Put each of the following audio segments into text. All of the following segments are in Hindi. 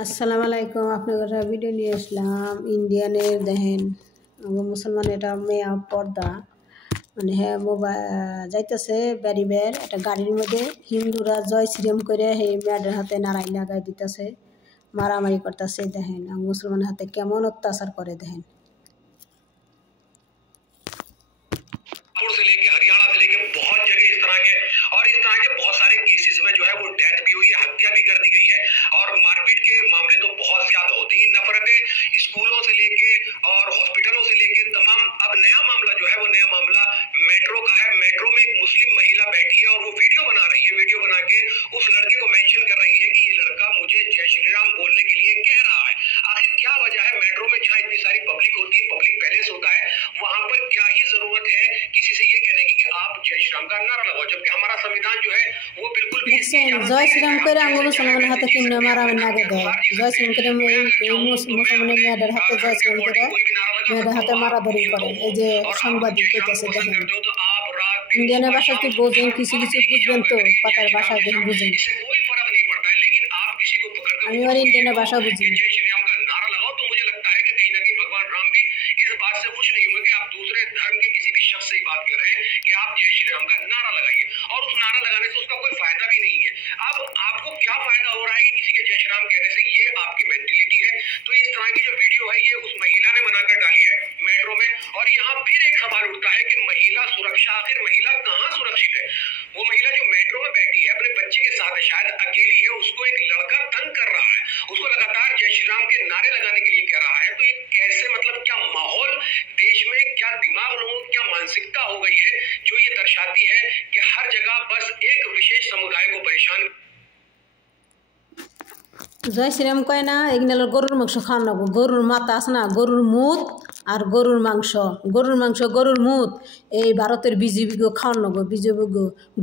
আসসালামু আলাইকুম। আপনাদের ভিডিও নিয়ে আসলাম ইন্ডিয়ানের দেখেন মুসলমান এটা মেয়া পর্দা মানে হ্যাঁ মোবাইল যাইতেছে ব্যারিবের একটা গাড়ির মধ্যে হিন্দুরা জয় শ্রীরাম করে সেই মেয়েদের হাতে নারাই লাগাই দিতেছে, মারামারি করতেছে। দেখেন মুসলমানের হাতে কেমন অত্যাচার করে দেখেন। से लेके हरियाणा से लेके बहुत जगह इस तरह के बहुत सारे केसेस में जो है वो डेथ भी हुई है, हत्या भी कर दी गई है और मारपीट के मामले तो बहुत ज्यादा होती है। नफरतें स्कूलों से लेके और हॉस्पिटलों से लेके तमाम। अब नया मामला जो है वो नया मामला मेट्रो का है। मेट्रो में एक मुस्लिम महिला बैठी है और वो वीडियो बना रही है। वीडियो बना के उस लड़के को मेंशन कर रही है कि ये लड़का मुझे जय श्री राम बोलने के लिए कह रहा है। आखिर क्या वजह है? मेट्रो में जहाँ इतनी सारी पब्लिक होती है, पब्लिक पैलेस होता है, वहां पर क्या ही जरूरत है किसी से ये कहने की कि आप जय श्री राम का नारा लगाओ, जबकि हमारा संविधान जो है वो बिल्कुल भी जय श्री राम করে আঙ্গুল মুসলমানের হাতে কিনে মারামারি লাগে দেয়। জয় শ্রী রাম করে মুসলমানের মেয়েদের হাতে জয় শ্রী রাম করে মেয়েদের হাতে মারাধরি করে। এই যে সাংবাদিক কইতেছে দেখেন ইন্ডিয়ানের ভাষা কি বোঝেন? কিছু কিছু বুঝবেন তো, পাতার ভাষা দেখে বুঝেন। আমি আর ইন্ডিয়ানের ভাষা বুঝি। धर्म के किसी भी शख्स से बात कर रहे हैं कि आप जय श्री राम का नारा लगाइए, और उस नारा लगाने से उसका कोई फायदा भी नहीं है। अब आपको क्या फायदा हो रहा है कि किसी के जय श्री राम कहने से? ये आपकी मेंटेलिटी है। तो इस तरह की जो वीडियो है ये उस महिला ने बनाकर डाली है मेट्रो में। और यहाँ फिर एक सवाल उठता है कि महिला सुरक्षा, आखिर महिला कहाँ सुरक्षित है? वो महिला जो मेट्रो में बैठी है अपने बच्चे के साथ है, शायद अकेली है, उसको एक लड़का तंग कर रहा है, उसको लगातार जय श्री राम के नारे लगाने के लिए कह रहा है। तो ये कैसे, मतलब क्या माहौल देश में, क्या दिमाग लोगों की क्या मानसिकता हो गई है जो ये दर्शाती है कि हर जगह बस एक विशेष समुदाय को परेशान। জয় শ্রীরাম কয় না, এগুলো গরুর মাংস খাওয়ানো লাগবো। গরুর মাথা আছে না, গরুর মুত আর গরুর মাংস, গরুর মুত এই ভারতের বিজেপিকে খাওয়ানো লাগবো। বিজেপি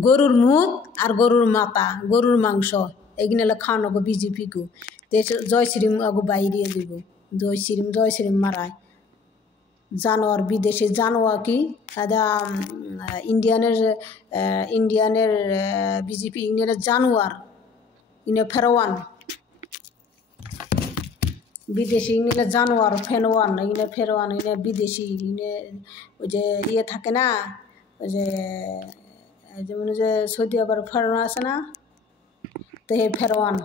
গরুর মুত আর গরুর মাথা, গরুর মাংস এগুলো খাওয়ানো লাগবো বিজেপিকে। জয় শ্রীরাম আগু বাইরে দিব, জয় শ্রীরাম মারায় জানোয়ার। বিদেশি জানোয়ার কি ইন্ডিয়ানের বিজেপি ইন্ডিয়ানের জানোয়ার, ইনে ফেরোয়ান। বিদেশি ইংলে জানোয়ার ফেরোয়ান, ইনে ফেরোয়ান, ইনে বিদেশি। ইনে ওই যে ইয়ে থাকে না, ওই যে যেমন যে সৌদি আরবের ফেরোয়ান আছে না, তো এই ফেরোয়ান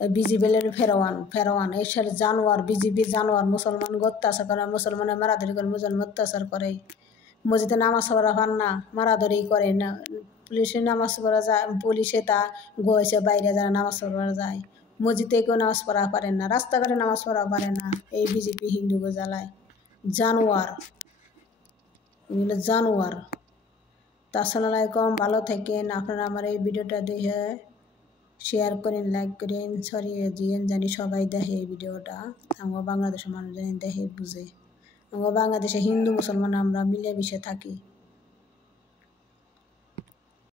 বিজিবিলের ফেরোয়ান এইসব জানোয়ার। বিজিবি জানোয়ার। মুসলমান অত্যাচার করে, মুসলমানের মারাধরি করে, মুসলমান অত্যাচার করে। মসজিদে নামাজ পড়া পান না, মারাধরি করে না। পুলিশে নামাজ পড়া যায়, পুলিশে তা গোয়েছে বাইরে যারা নামাজ পড়া যায়। মসজিদে কেউ নামাজ পড়া পারেন না, রাস্তাঘাটে নামাজ পড়া পারে না। এই বিজেপি হিন্দুকে জ্বালায়। জানোয়ার, এগুলো জানোয়ার। তা আসসালামু আলাইকুম, ভালো থাকেন। আপনারা আমার এই ভিডিওটা দেখে শেয়ার করেন, লাইক করেন, ছড়িয়ে দিয়েন, জানি সবাই দেখে এই ভিডিওটা। আমরা বাংলাদেশের মানুষ জানি দেখে বুঝে। আমরা বাংলাদেশে হিন্দু মুসলমান আমরা মিলেমিশে থাকি।